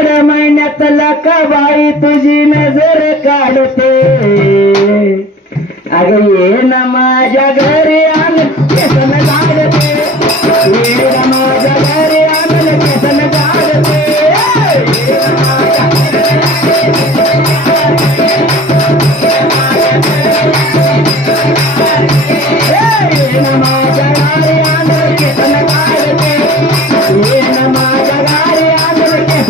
आखाड महिन्यात लकाबाई तुझी नजर काढते. अग ये ना माझ्या घरी आण. आण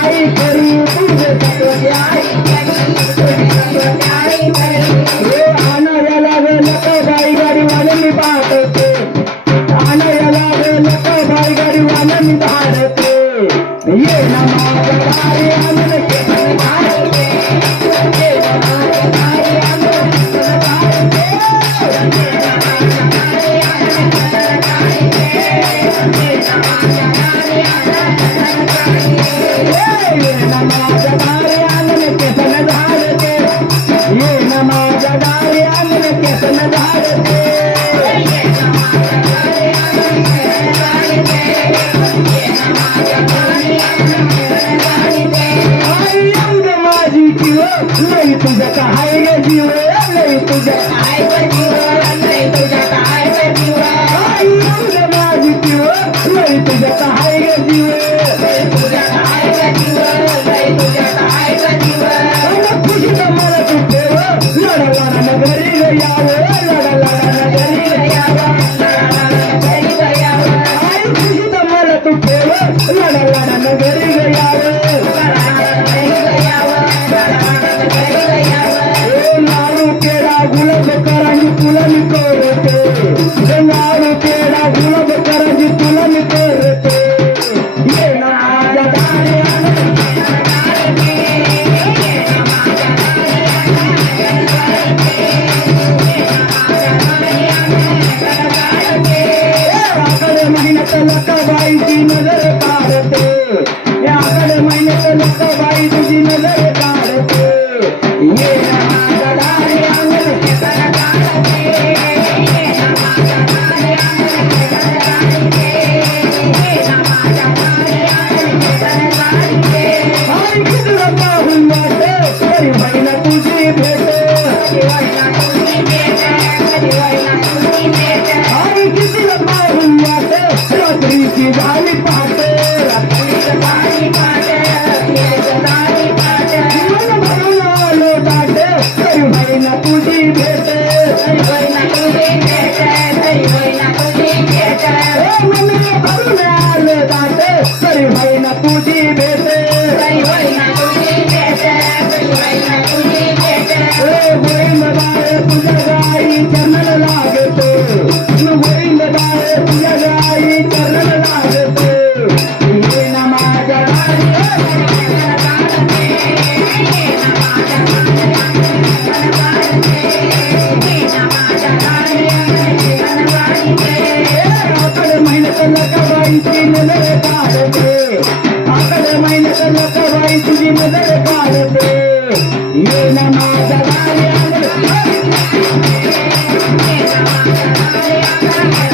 I जीव लई तुझ्या काय ग जीव लई तुझ्या काय अंग माझी Hello. Bye.